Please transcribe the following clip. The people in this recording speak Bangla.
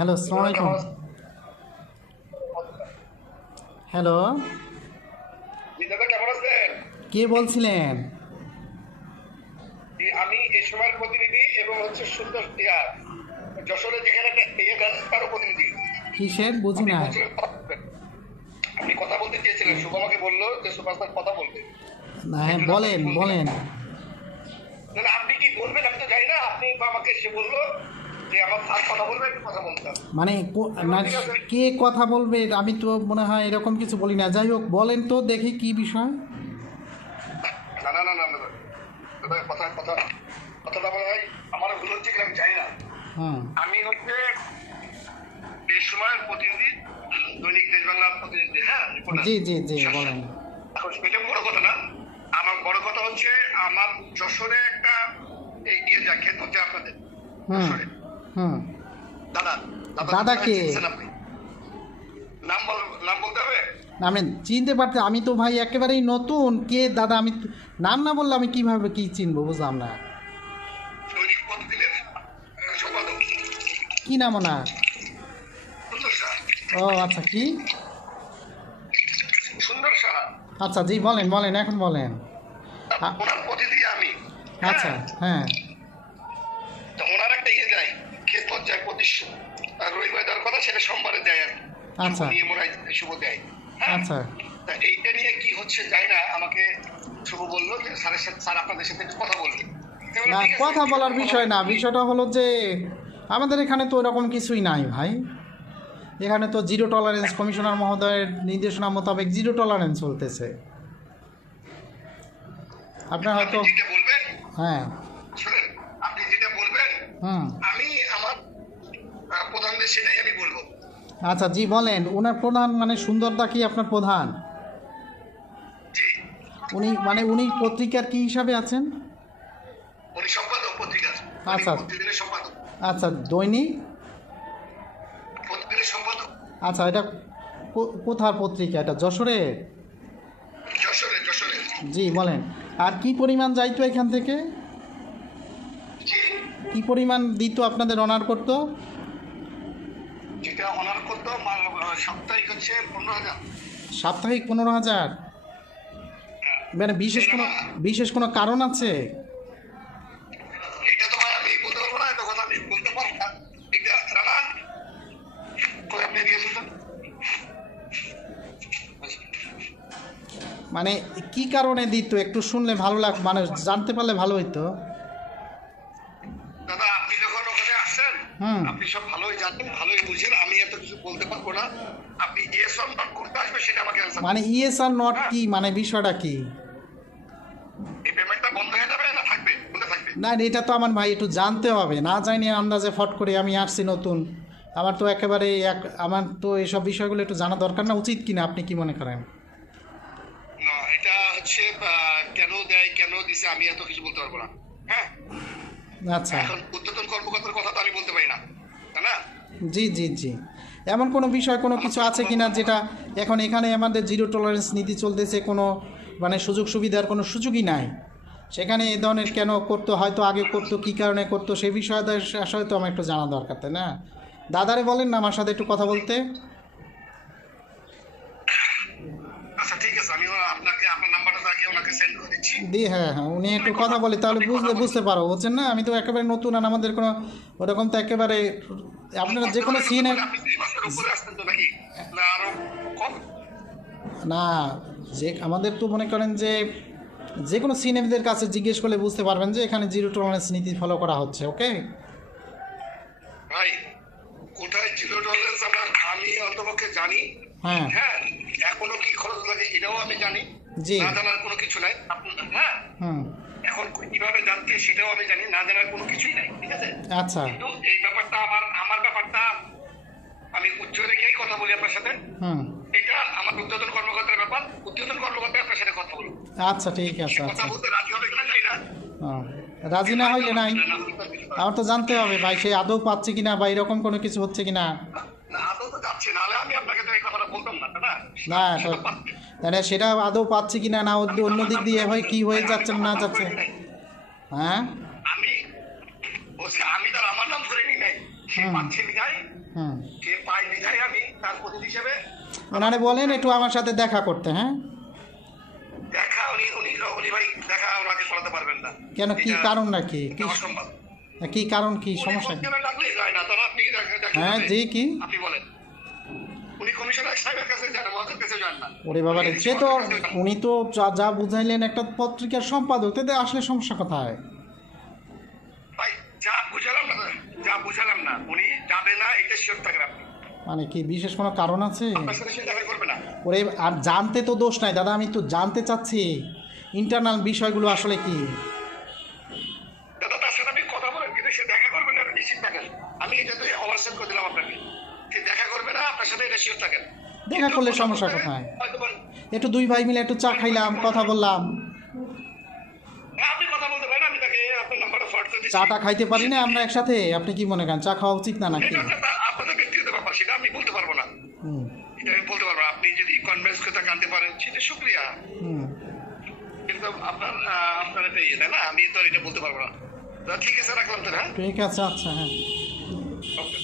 হ্যালো, আসসালামু আলাইকুম। হ্যালো, জি দাদা, কেমন আছেন? কে বলছিলেন? জি, আমি এই সময়ের প্রতিনিধি এবং হচ্ছে সুন্দর যশোরে যেখানে একটা তারও প্রতিনিধি। কিসের বুঝি আপনি না। বলছিলেন কথা বলবেন। আপনি কথা বলতে চেয়েছিলেন, শুভ আমাকে বললো যে সুপারস্টার কথা বলবে। না, হ্যাঁ, একটু আপনাকে বলেন ফোন দিলাম। বলেন। না না, আপনি কি বলবেন আমি তো জানি না। আপনি আমাকে এসে বললো যে আমার স্যার কথা বলবে, একটু কথা বলতাম। মানে না, ঠিক আছে। কে কথা বলবে আমি তো মনে হয় এরকম কিছু বলি না। যাই হোক, বলেন তো দেখি কি বিষয়। না না না না না, দাদা কথাটা মনে হয় আমার ভুল হচ্ছে কিনা আমি জানি না। হুম। আমি হচ্ছে এই সময়ের প্রতিনিধি, দৈনিক দেশ বাংলার প্রতিনিধি। হ্যাঁ, রিপোর্টার। জি জি জি, বলেন। এখন এটা বড় কথা না। আমার বড় কথা হচ্ছে আমার যশোরে একটা ক্ষেত হচ্ছে আপনাদের হুম যশোরে। হুম। দাদা দাদা কে? চিনছেন আপনি? নাম বলতে হবে? না, আমি চিনতে পারতে, আমি তো ভাই একেবারেই নতুন। কে দাদা? আমি নাম না বললে আমি কিভাবে কি চিনবো, বুঝলাম না। দৈনিক প্রতিদিনের সম্পাদক কি নাম ওনার? সুন্দর সাহা। ও আচ্ছা, কি? সুন্দর সাহা। আচ্ছা, জি বলেন বলেন, এখন বলেন। ওনার প্রতিনিধি আমি। আচ্ছা, হ্যাঁ। তো ওনার একটা যায় ক্ষেত পর্যায়ে রবিবার দেওয়ার কথা, সেটা সোমবারে দেয় আর কি। আচ্ছা নিয়ে মোড়াই শুভ দেয়। হ্যাঁ। আচ্ছা। তা এইটা নিয়ে কি হচ্ছে জানি না। আমাকে শুভ বললো যে স্যারের সাথে, স্যার আপনাদের সাথে একটু কথা বলবে। না, কথা বলার বিষয় না, বিষয়টা হলো যে আমাদের এখানে তো ওরকম কিছুই নাই ভাই। এখানে তো জিরো টলারেন্স, কমিশনার মহোদয়ের নির্দেশনা মোতাবেক জিরো টলারেন্স চলতেছে। আপনার হয়তো, আপনি যেটা বলবেন, হ্যাঁ। শুনেন, আপনি যেটা বলবেন হুম। আমি আমার প্রধানদের সেটাই আমি বলবো। আচ্ছা, জি বলেন। ওনার প্রধান মানে সুন্দরদা কি আপনার প্রধান? জি, উনি পত্রিকার কি হিসাবে আছেন? উনি সম্পাদক পত্রিকার। আচ্ছা প্রতিদিনের সম্পাদক। আচ্ছা, দৈনিক। প্রতিদিনের সম্পাদক আচ্ছা, এটা কোথার পত্রিকা? এটা যশোরের? যশোরে। জি বলেন। আর কি পরিমাণ যাইতো এখান থেকে? জি, কি পরিমাণ দিত আপনাদের অনার করতো? যেটা অনার করতো সাপ্তাহিক হচ্ছে 15,000। সাপ্তাহিক 15,000? মানে বিশেষ কোনো কারণ আছে? এটা তো ভাই আমি বলতে পারবো না, এটা কথা আমি বলতে পারবো না। এটা রানা কই আপনি দিয়েছেন তো? মানে কি কারণে দিত একটু শুনলে ভালো মানে জানতে পারলে ভালো হইতো। দাদা, আপনি যখন ওখানে আসছেন, হুম। আপনি সব ভালোই জানেন, ভালোই বুঝেন। আমি এত কিছু বলতে পারবো না। আপনি ইয়েস অর নট করতে আসবে, সেটা আমাকে answer মানে করতে ইয়েস আর নট কি, মানে বিষয়টা কি? হবে। এই পেমেন্টটা বন্ধ হয়ে যাবে না থাকবে? বন্ধ থাকবে। না, এটা তো আমার ভাই একটু জানতে হবে। না জানি আন্দাজে ফট করে আমি আসছি নতুন। আমার তো একেবারে আমার তো এইসব বিষয়গুলো একটু জানা দরকার না, উচিত কিনা, আপনি কি মনে করেন? না, এটা হচ্ছে কেন দেয়, কেন দিছে, আমি এত কিছু বলতে পারবো না। হ্যাঁ। আচ্ছা। এখন উদ্বোধন কর্মকর্তার কথা তো আমি বলতে পারি না, তাই না? জি জি জি। এমন কোনো বিষয় কোনো কিছু আছে কিনা যেটা এখন এখানে আমাদের জিরো টলারেন্স নীতি চলতেছে, কোনো মানে সুযোগ সুবিধার কোনো সুযোগই নাই, সেখানে এই ধরনের কেন করতো, হয়তো আগে করতো, কী কারণে করতো, সেই বিষয়ে হয়তো আমার একটু জানা দরকার, তাই না? দাদারে বলেন না আমার সাথে একটু কথা বলতে। আচ্ছা ঠিক আছে, আমি আপনাকে আপনার নাম্বারটা আগে ওনাকে সেন্ড করে দিচ্ছি। হ্যাঁ হ্যাঁ, উনি একটু কথা বলে তাহলে বুঝতে পারো, বুঝছেন না? আমি তো একেবারে নতুন, আর আমাদের কোনো ওরকম তো একেবারে, আপনারা যে কোনো সিএনএ আপনি 3 মাসের উপরে আসতেন তো নাকি? না আরো কম? না, যে আমাদের তো মনে করেন যে কোনো সিনেমাদের কাছে জিজ্ঞেস করলে বুঝতে পারবেন যে এখানে জিরো টলারেন্স নীতি ফলো করা হচ্ছে। ওকে ভাই, কোথায় জিরো টলারেন্স আমি অন্তপক্ষে জানি। হ্যাঁ। হ্যাঁ, এখনো কি খরচ লাগে এটাও আমি জানি। জি। না জানার কোনো কিছু নাই। হ্যাঁ, হুম। এখন কিভাবে যাচ্ছে সেটাও আমি জানি। না জানার কোনো কিছুই নাই, ঠিক আছে? আচ্ছা। কিন্তু এই ব্যাপারটা আমার ব্যাপারটা আমি উচ্চ রেখেই কথা বলি আপনার সাথে। হুম। এটা আমার উদ্বোধন কর্মকর্তার ব্যাপার। উদ্বোধন কর্মকর্তা আপনার সাথে কথা বলুন। আচ্ছা, ঠিক আছে। সে কথা আচ্ছা, বলতে রাজি হবে কিনা জানি না। রাজি না হইলে নাই, আমার তো জানতে হবে ভাই সে আদৌ পাচ্ছে কিনা বা এরকম কোনো কিছু হচ্ছে কিনা। না, আদৌ তো যাচ্ছে, নাহলে আমি আপনাকে তো এই কথাটা বলতাম না, তাই না? না, মানে সেটা আদৌ পাচ্ছে কিনা না অন্য দিক দিয়ে হয় কি হয়ে যাচ্ছে না যাচ্ছে। হ্যাঁ। আমি বলছি, আমি তার আমার নাম ধরে নি নাই, সে হুম। পাচ্ছে নাই। হুম। বিধায় আমি তার প্রতিনিধি হিসেবে ওনারে বলেন একটু আমার সাথে দেখা করতে, হ্যাঁ? দেখা উনি উনি উনি ভাই দেখা ওনাকে করাতে পারবেন না। কেন, কি এটা কারণ নাকি, কি অসম্ভব। কি কারণ, কি উনি সমস্যা? কমিশনার ডাকলেই যায় না, তারা আপনি হ্যাঁ জি, কি আপনি বলেন, উনি কমিশনার সাহেবের কাছে যান, আমাদের কাছে যান না। ওরে বাবা রে, সে তো উনি তো যা যা বুঝাইলেন একটা পত্রিকার সম্পাদক, তাতে আসলে সমস্যা কোথায়? ভাই যা বুঝালাম না উনি যাবে না, এটা শিওর থাকেন আপনি। মানে কি বিশেষ কোনো কারণ আছে? আপনার সাথে সে দেখা করবে না। ওরে আর জানতে তো দোষ নাই দাদা, আমি তো জানতে চাচ্ছি ইন্টারনাল বিষয়গুলো আসলে কি। দাদা তার সাথে আমি কথা বলেন, কিন্তু সে দেখা করবে না, নিশ্চিত থাকেন। আমি এটা তো ওভারসেট করে দিলাম আপনাকে, সে দেখা করবে না আপনার সাথে, এটা শিওর থাকেন। দেখা করলে সমস্যা কোথায়? একটু দুই ভাই মিলে একটু চা খাইলাম, কথা বললাম, হ্যাঁ, আপনি কথা বলতে পারেন, আমি তাকে আপনার নাম্বারটা ফরওয়ার্ড করে দিচ্ছি। চাটা খাইতে পারি না আমরা একসাথে? আপনি কি মনে করেন চা খাওয়া উচিত না নাকি? এটা আপনাদের ব্যক্তিগত ব্যাপার, সেটা আমি বলতে পারবো না। হুম এটা আমি বলতে পারবো না। আপনি যদি কনভিন্স করে তাকে আনতে পারেন সেটা শুক্রিয়া, হুম কিন্তু আপনার এটা ইয়ে তাই না, আমি তো আর এটা বলতে পারবো না। তো ঠিক আছে, রাখলাম তো, হ্যাঁ, ঠিক আছে, আচ্ছা, হ্যাঁ। ওকে।